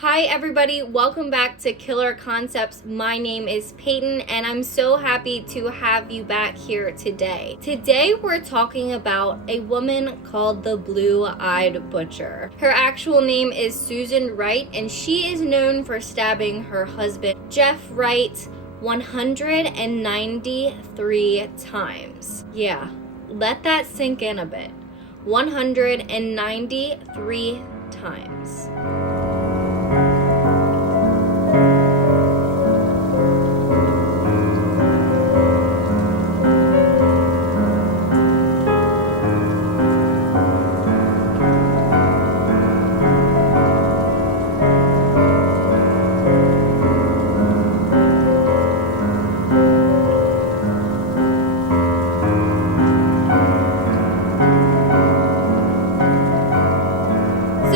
Hi everybody, welcome back to Killer Concepts. My name is Peyton and I'm so happy to have you back here today. Today we're talking about a woman called the Blue-Eyed Butcher. Her actual name is Susan Wright and she is known for stabbing her husband, Jeff Wright, 193 times. Yeah, let that sink in a bit. 193 times.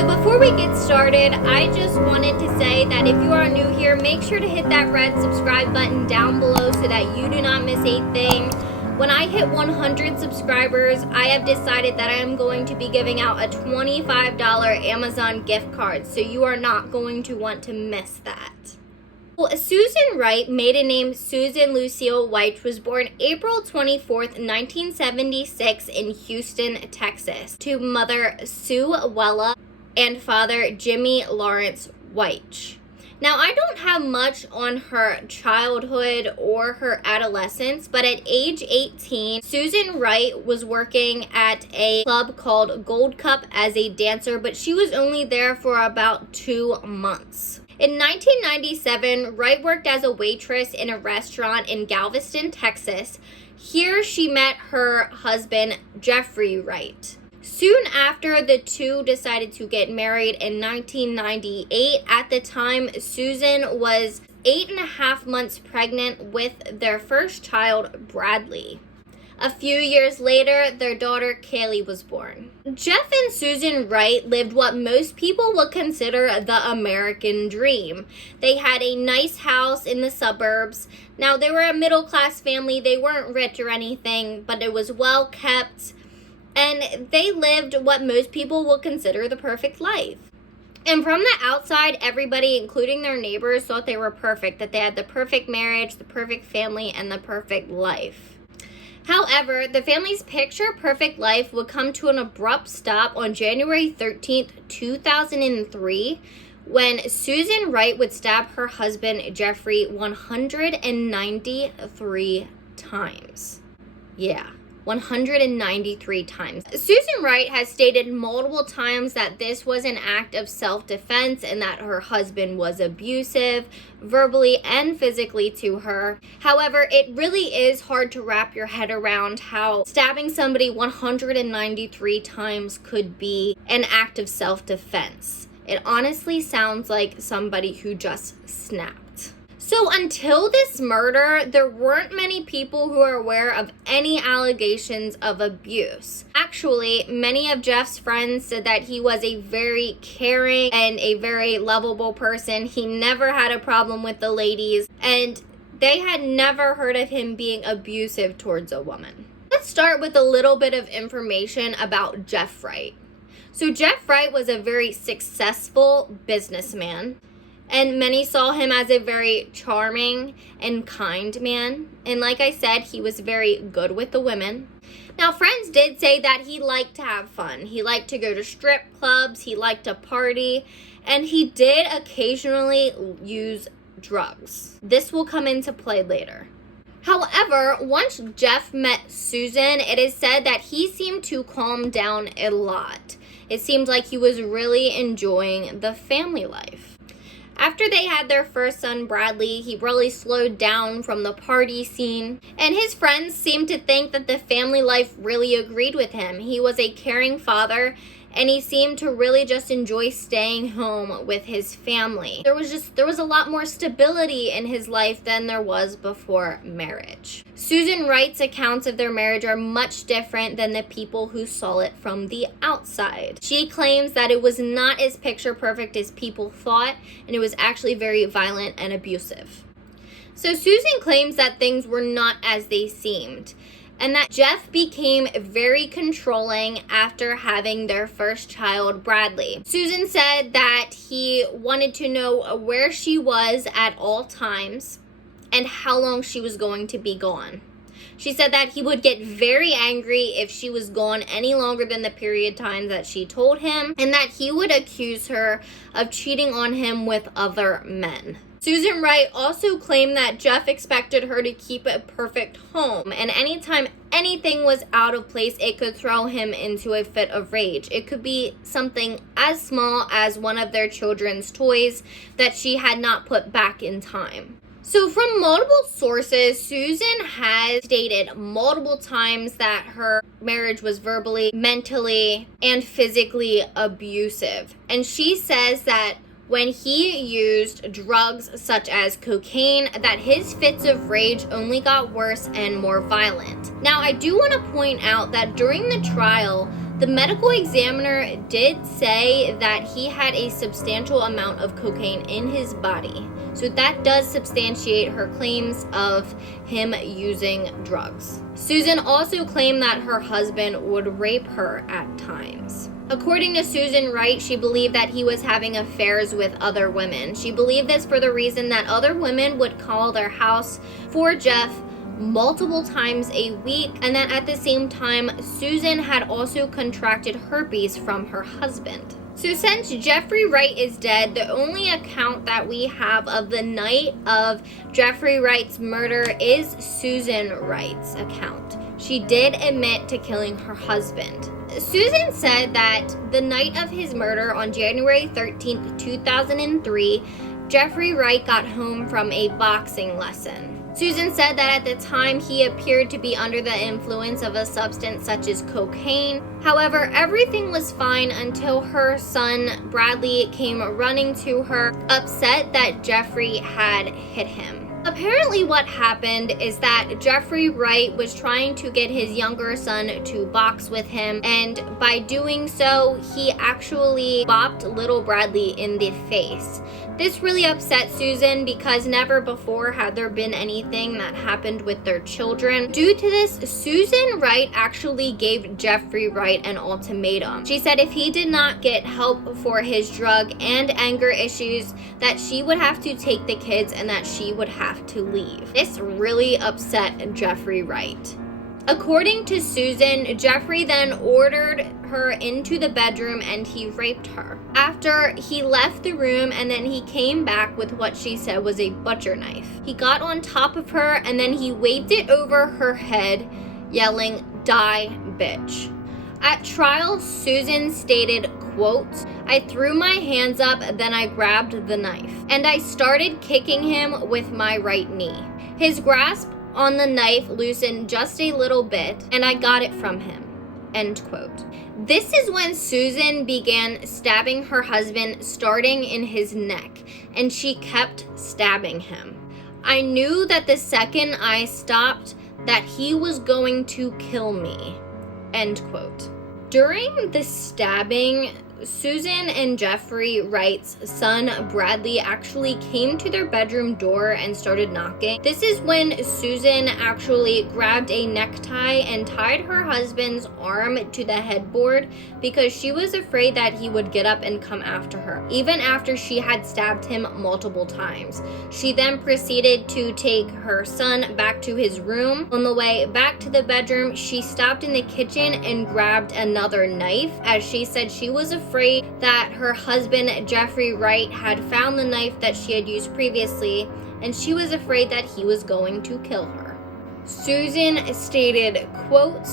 Before we get started, I just wanted to say that if you are new here, make sure to hit that red subscribe button down below so that you do not miss a thing. When I hit 100 subscribers, I have decided that I am going to be giving out a $25 Amazon gift card, so you are not going to want to miss that. Well, Susan Wright, maiden name Susan Lucille White, was born April 24th, 1976 in Houston, Texas, to mother Sue Wella and father Jimmy Lawrence White. Now, I don't have much on her childhood or her adolescence, but at age 18, Susan Wright was working at a club called Gold Cup as a dancer, but she was only there for about 2 months. In 1997, Wright worked as a waitress in a restaurant in Galveston, Texas. Here she met her husband, Jeffrey Wright. Soon after, the two decided to get married in 1998. At the time, Susan was 8.5 months pregnant with their first child, Bradley. A few years later, their daughter, Kaylee, was born. Jeff and Susan Wright lived what most people would consider the American dream. They had a nice house in the suburbs. Now, they were a middle-class family. They weren't rich or anything, but it was well kept. And they lived what most people would consider the perfect life. And from the outside, everybody, including their neighbors, thought they were perfect, that they had the perfect marriage, the perfect family, and the perfect life. However, the family's picture-perfect life would come to an abrupt stop on January 13th, 2003, when Susan Wright would stab her husband, Jeffrey, 193 times. Yeah. 193 times. Susan Wright has stated multiple times that this was an act of self-defense and that her husband was abusive, verbally and physically to her. However, it really is hard to wrap your head around how stabbing somebody 193 times could be an act of self-defense. It honestly sounds like somebody who just snapped. So until this murder, there weren't many people who are aware of any allegations of abuse. Actually, many of Jeff's friends said that he was a very caring and a very lovable person. He never had a problem with the ladies, and they had never heard of him being abusive towards a woman. Let's start with a little bit of information about Jeff Wright. So Jeff Wright was a very successful businessman, and many saw him as a very charming and kind man. And like I said, he was very good with the women. Now, friends did say that he liked to have fun. He liked to go to strip clubs. He liked to party. And he did occasionally use drugs. This will come into play later. However, once Jeff met Susan, it is said that he seemed to calm down a lot. It seemed like he was really enjoying the family life. After they had their first son, Bradley, he really slowed down from the party scene, and his friends seemed to think that the family life really agreed with him. He was a caring father, and he seemed to really just enjoy staying home with his family. There was a lot more stability in his life than there was before marriage. Susan Wright's accounts of their marriage are much different than the people who saw it from the outside. She claims that it was not as picture perfect as people thought, and it was actually very violent and abusive. So Susan claims that things were not as they seemed. and that Jeff became very controlling after having their first child, Bradley. Susan said that he wanted to know where she was at all times and how long she was going to be gone. She said that he would get very angry if she was gone any longer than the period time that she told him, and that he would accuse her of cheating on him with other men. Susan Wright also claimed that Jeff expected her to keep a perfect home, and anytime anything was out of place, it could throw him into a fit of rage. It could be something as small as one of their children's toys that she had not put back in time. So from multiple sources, Susan has stated multiple times that her marriage was verbally, mentally, and physically abusive. And she says that when he used drugs such as cocaine, that his fits of rage only got worse and more violent. Now, I do want to point out that during the trial, the medical examiner did say that he had a substantial amount of cocaine in his body. So that does substantiate her claims of him using drugs. Susan also claimed that her husband would rape her at times. According to Susan Wright, she believed that he was having affairs with other women. She believed this for the reason that other women would call their house for Jeff multiple times a week, and that at the same time, Susan had also contracted herpes from her husband. So since Jeffrey Wright is dead, the only account that we have of the night of Jeffrey Wright's murder is Susan Wright's account. She did admit to killing her husband. Susan said that the night of his murder on January 13th, 2003, Jeffrey Wright got home from a boxing lesson. Susan said that at the time he appeared to be under the influence of a substance such as cocaine. However, everything was fine until her son Bradley came running to her, upset that Jeffrey had hit him. Apparently what happened is that Jeffrey Wright was trying to get his younger son to box with him, and by doing so, he actually bopped little Bradley in the face. This really upset Susan because never before had there been anything that happened with their children. Due to this, Susan Wright actually gave Jeffrey Wright an ultimatum. She said if he did not get help for his drug and anger issues, that she would have to take the kids and that she would have to leave. This really upset Jeffrey Wright. According to Susan, Jeffrey then ordered her into the bedroom and he raped her. After he left the room, and then he came back with what she said was a butcher knife. He got on top of her and then he waved it over her head, yelling, "Die, bitch." At trial, Susan stated, quote, "I threw my hands up, then I grabbed the knife, and I started kicking him with my right knee. His grasp on the knife loosened just a little bit, and I got it from him." End quote. This is when Susan began stabbing her husband, starting in his neck, and she kept stabbing him. "I knew that the second I stopped, that he was going to kill me." End quote. During the stabbing, Susan and Jeffrey Wright's son Bradley actually came to their bedroom door and started knocking. This is when Susan actually grabbed a necktie and tied her husband's arm to the headboard because she was afraid that he would get up and come after her, even after she had stabbed him multiple times. She then proceeded to take her son back to his room. On the way back to the bedroom, she stopped in the kitchen and grabbed another knife, as she said she was afraid that her husband Jeffrey Wright had found the knife that she had used previously, and she was afraid that he was going to kill her. Susan stated, quote,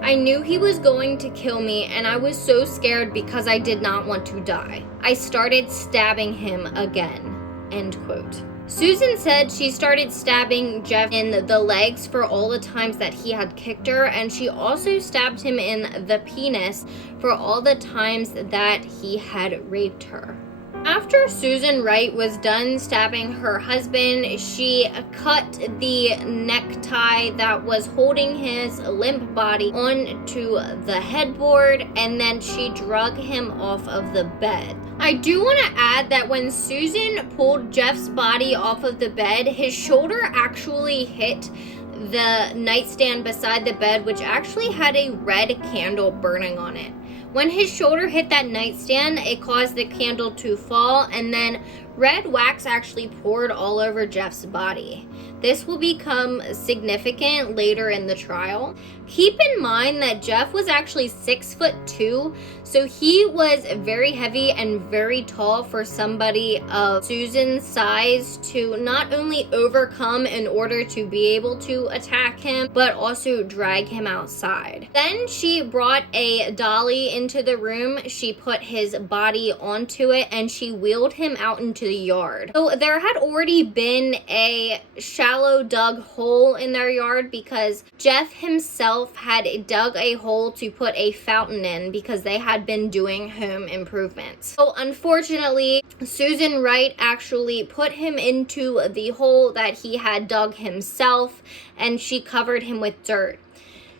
"I knew he was going to kill me, and I was so scared because I did not want to die. I started stabbing him again." End quote. Susan said she started stabbing Jeff in the legs for all the times that he had kicked her, and she also stabbed him in the penis for all the times that he had raped her. After Susan Wright was done stabbing her husband, she cut the necktie that was holding his limp body onto the headboard, and then she drug him off of the bed. I do want to add that when Susan pulled Jeff's body off of the bed, his shoulder actually hit the nightstand beside the bed, which actually had a red candle burning on it. When his shoulder hit that nightstand, it caused the candle to fall, and then red wax actually poured all over Jeff's body. This will become significant later in the trial. Keep in mind that Jeff was actually 6'2", so he was very heavy and very tall for somebody of Susan's size to not only overcome in order to be able to attack him, but also drag him outside. Then she brought a dolly into the room. She put his body onto it and she wheeled him out into the yard. So there had already been a shallow dug hole in their yard because Jeff himself had dug a hole to put a fountain in because they had been doing home improvements. So unfortunately, Susan Wright actually put him into the hole that he had dug himself, and she covered him with dirt.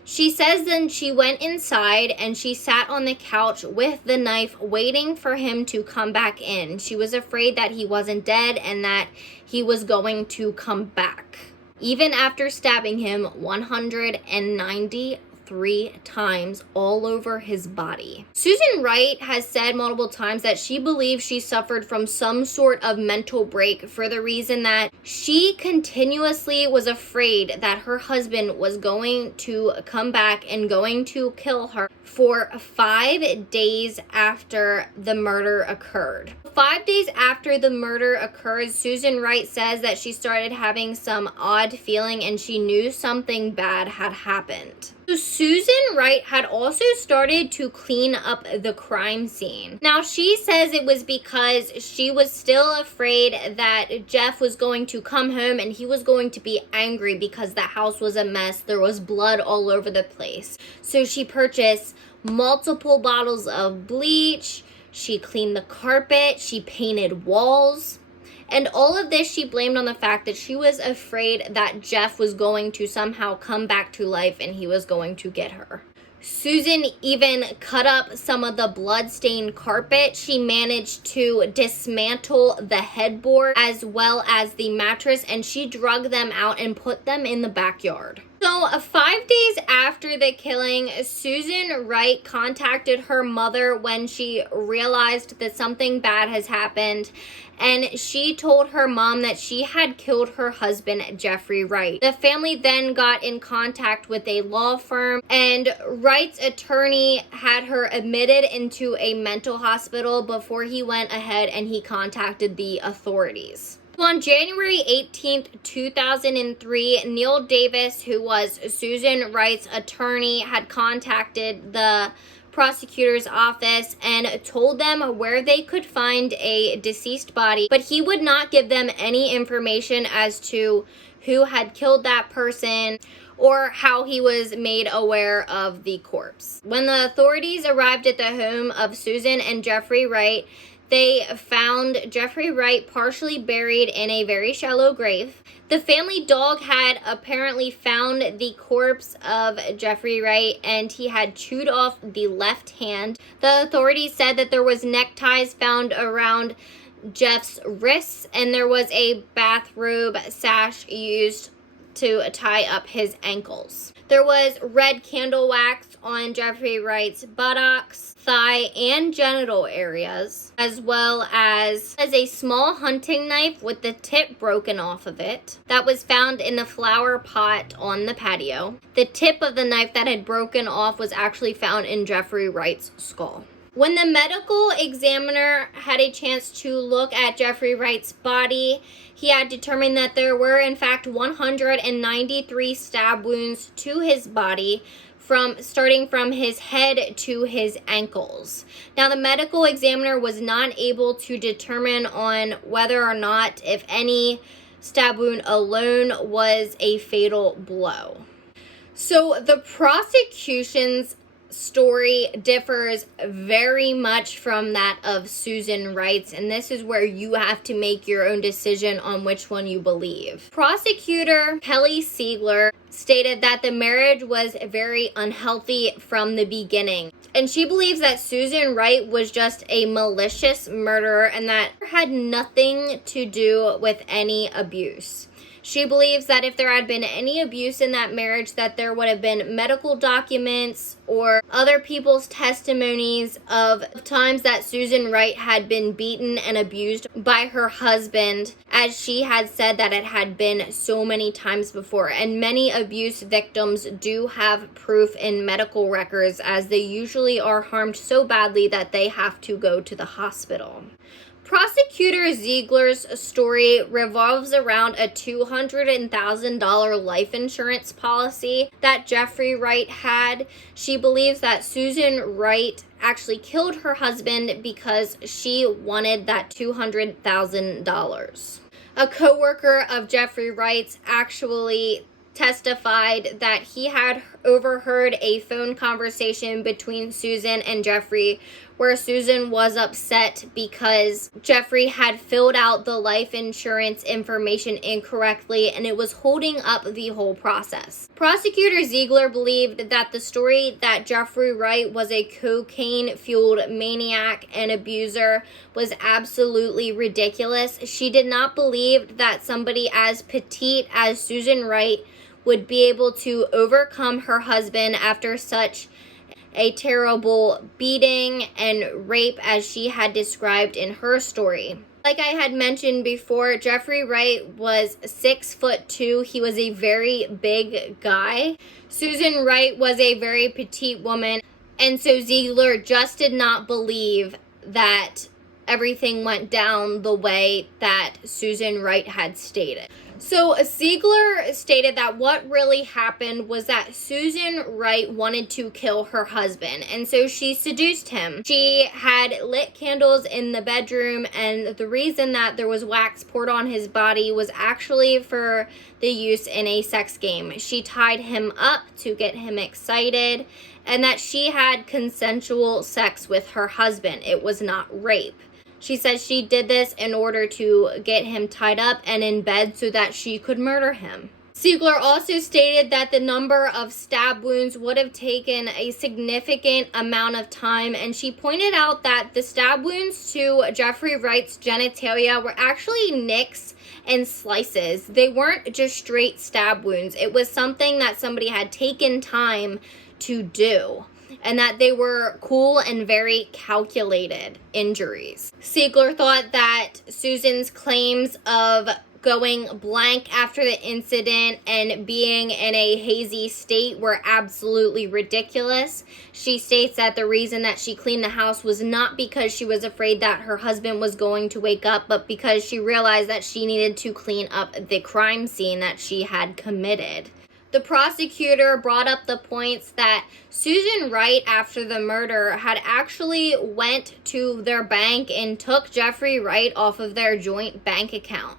She says then she went inside and she sat on the couch with the knife waiting for him to come back in. She was afraid that he wasn't dead and that he was going to come back, even after stabbing him 193 times all over his body. Susan Wright has said multiple times that she believes she suffered from some sort of mental break for the reason that she continuously was afraid that her husband was going to come back and going to kill her for 5 days after the murder occurred. 5 days after the murder occurred, Susan Wright says that she started having some odd feeling and she knew something bad had happened. So Susan Wright had also started to clean up the crime scene. Now she says it was because she was still afraid that Jeff was going to come home and he was going to be angry because the house was a mess. There was blood all over the place. So she purchased multiple bottles of bleach. She cleaned the carpet, she painted walls, and all of this she blamed on the fact that she was afraid that Jeff was going to somehow come back to life and he was going to get her. Susan even cut up some of the blood-stained carpet. She managed to dismantle the headboard as well as the mattress, and she drug them out and put them in the backyard. So 5 days after the killing, Susan Wright contacted her mother when she realized that something bad has happened, and she told her mom that she had killed her husband, Jeffrey Wright. The family then got in contact with a law firm, and Wright's attorney had her admitted into a mental hospital before he went ahead and he contacted the authorities. On January 18th, 2003, Neil Davis, who was Susan Wright's attorney, had contacted the prosecutor's office and told them where they could find a deceased body, but he would not give them any information as to who had killed that person or how he was made aware of the corpse. When the authorities arrived at the home of Susan and Jeffrey Wright, they found Jeffrey Wright partially buried in a very shallow grave. The family dog had apparently found the corpse of Jeffrey Wright and he had chewed off the left hand. The authorities said that there was neckties found around Jeff's wrists and there was a bathrobe sash used to tie up his ankles. There was red candle wax on Jeffrey Wright's buttocks, thigh, and genital areas, as well as a small hunting knife with the tip broken off of it that was found in the flower pot on the patio. The tip of the knife that had broken off was actually found in Jeffrey Wright's skull. When the medical examiner had a chance to look at Jeffrey Wright's body, he had determined that there were in fact 193 stab wounds to his body, starting from his head to his ankles. Now, the medical examiner was not able to determine on whether or not, if any, stab wound alone was a fatal blow. So the prosecution's story differs very much from that of Susan Wright's, and this is where you have to make your own decision on which one you believe. Prosecutor Kelly Siegler stated that the marriage was very unhealthy from the beginning, and she believes that Susan Wright was just a malicious murderer and that had nothing to do with any abuse. She believes that if there had been any abuse in that marriage, that there would have been medical documents or other people's testimonies of times that Susan Wright had been beaten and abused by her husband, as she had said that it had been so many times before. And many abuse victims do have proof in medical records, as they usually are harmed so badly that they have to go to the hospital. Prosecutor Ziegler's story revolves around a $200,000 life insurance policy that Jeffrey Wright had. She believes that Susan Wright actually killed her husband because she wanted that $200,000. A co-worker of Jeffrey Wright's actually testified that he had overheard a phone conversation between Susan and Jeffrey, where Susan was upset because Jeffrey had filled out the life insurance information incorrectly and it was holding up the whole process. Prosecutor Ziegler believed that the story that Jeffrey Wright was a cocaine-fueled maniac and abuser was absolutely ridiculous. She did not believe that somebody as petite as Susan Wright would be able to overcome her husband after such a terrible beating and rape as she had described in her story. Like I had mentioned before, Jeffrey Wright was 6'2". He was a very big guy. Susan Wright was a very petite woman, and so Ziegler just did not believe that everything went down the way that Susan Wright had stated. So Ziegler stated that what really happened was that Susan Wright wanted to kill her husband, and so she seduced him. She had lit candles in the bedroom, and the reason that there was wax poured on his body was actually for the use in a sex game. She tied him up to get him excited, and that she had consensual sex with her husband. It was not rape. She says she did this in order to get him tied up and in bed so that she could murder him. Ziegler also stated that the number of stab wounds would have taken a significant amount of time, and she pointed out that the stab wounds to Jeffrey Wright's genitalia were actually nicks and slices. They weren't just straight stab wounds. It was something that somebody had taken time to do, and that they were cool and very calculated injuries. Ziegler thought that Susan's claims of going blank after the incident and being in a hazy state were absolutely ridiculous. She states that the reason that she cleaned the house was not because she was afraid that her husband was going to wake up, but because she realized that she needed to clean up the crime scene that she had committed. The prosecutor brought up the points that Susan Wright, after the murder, had actually went to their bank and took Jeffrey Wright off of their joint bank account.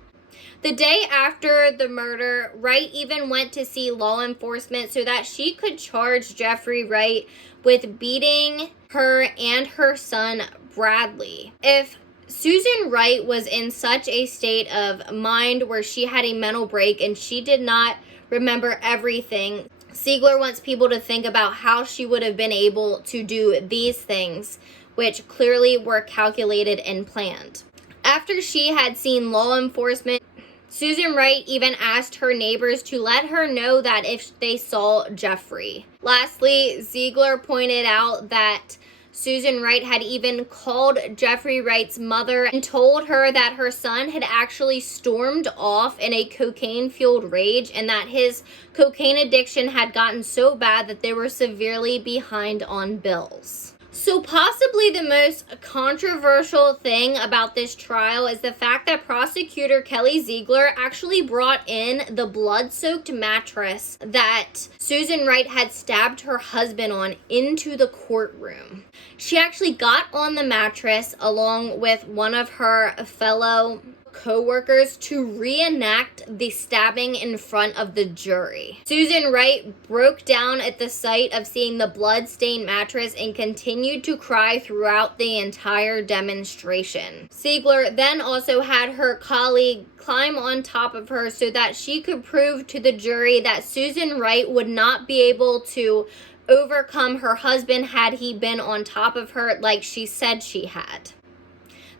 The day after the murder, Wright even went to see law enforcement so that she could charge Jeffrey Wright with beating her and her son, Bradley. If Susan Wright was in such a state of mind where she had a mental break and she did not remember everything, Ziegler wants people to think about how she would have been able to do these things, which clearly were calculated and planned. After she had seen law enforcement, Susan Wright even asked her neighbors to let her know that if they saw Jeffrey. Lastly, Ziegler pointed out that Susan Wright had even called Jeffrey Wright's mother and told her that her son had actually stormed off in a cocaine-fueled rage and that his cocaine addiction had gotten so bad that they were severely behind on bills. So possibly the most controversial thing about this trial is the fact that prosecutor Kelly Ziegler actually brought in the blood-soaked mattress that Susan Wright had stabbed her husband on into the courtroom. She actually got on the mattress along with one of her fellow co-workers to reenact the stabbing in front of the jury. Susan Wright broke down at the sight of seeing the blood-stained mattress and continued to cry throughout the entire demonstration. Ziegler then also had her colleague climb on top of her so that she could prove to the jury that Susan Wright would not be able to overcome her husband had he been on top of her like she said she had.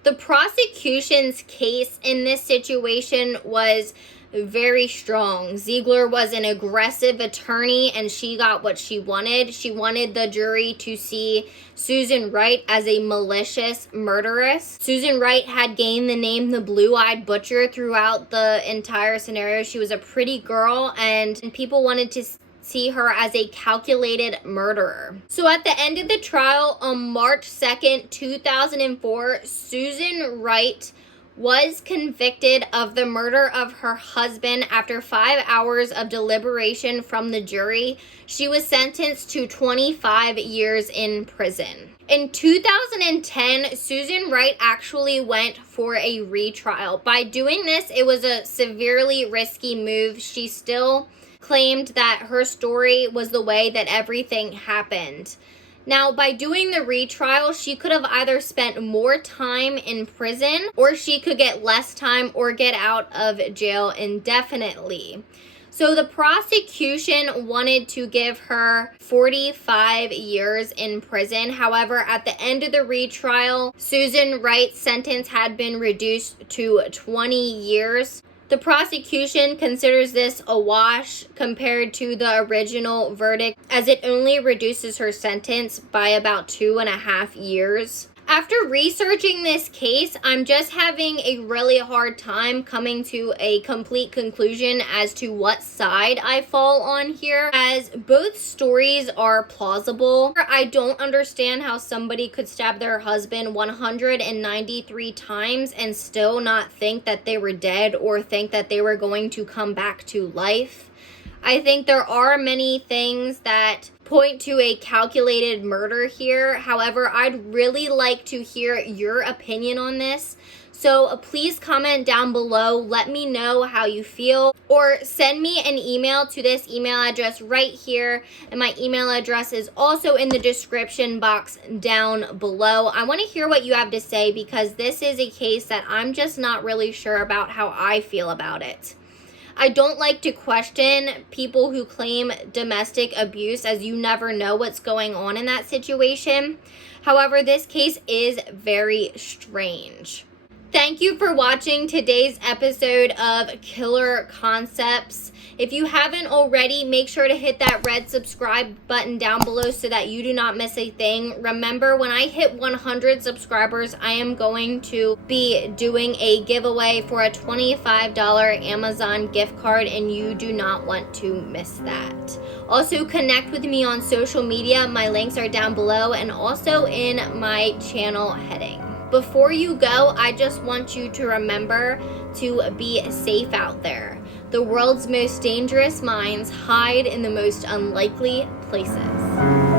The prosecution's case in this situation was very strong. Ziegler was an aggressive attorney, and she got what she wanted. She wanted the jury to see Susan Wright as a malicious murderess. Susan Wright had gained the name the Blue-Eyed Butcher throughout the entire scenario. She was a pretty girl, and people wanted to see her as a calculated murderer. So at the end of the trial on March 2nd, 2004, Susan Wright was convicted of the murder of her husband. After 5 hours of deliberation from the jury, she was sentenced to 25 years in prison. In 2010, Susan Wright actually went for a retrial. By doing this, it was a severely risky move. She still claimed that her story was the way that everything happened. Now, by doing the retrial, she could have either spent more time in prison, or she could get less time or get out of jail indefinitely. So the prosecution wanted to give her 45 years in prison. However, at the end of the retrial, Susan Wright's sentence had been reduced to 20 years. The prosecution considers this a wash compared to the original verdict, as it only reduces her sentence by about 2.5 years. After researching this case, I'm just having a really hard time coming to a complete conclusion as to what side I fall on here, as both stories are plausible. I don't understand how somebody could stab their husband 193 times and still not think that they were dead or think that they were going to come back to life. I think there are many things that point to a calculated murder here. However, I'd really like to hear your opinion on this. So please comment down below. Let me know how you feel, or send me an email to this email address right here. And my email address is also in the description box down below. I want to hear what you have to say, because this is a case that I'm just not really sure about how I feel about it. I don't like to question people who claim domestic abuse, as you never know what's going on in that situation. However, this case is very strange. Thank you for watching today's episode of Killer Concepts. If you haven't already, make sure to hit that red subscribe button down below so that you do not miss a thing. Remember, when I hit 100 subscribers, I am going to be doing a giveaway for a $25 Amazon gift card, and you do not want to miss that. Also, connect with me on social media. My links are down below and also in my channel heading. Before you go, I just want you to remember to be safe out there. The world's most dangerous minds hide in the most unlikely places.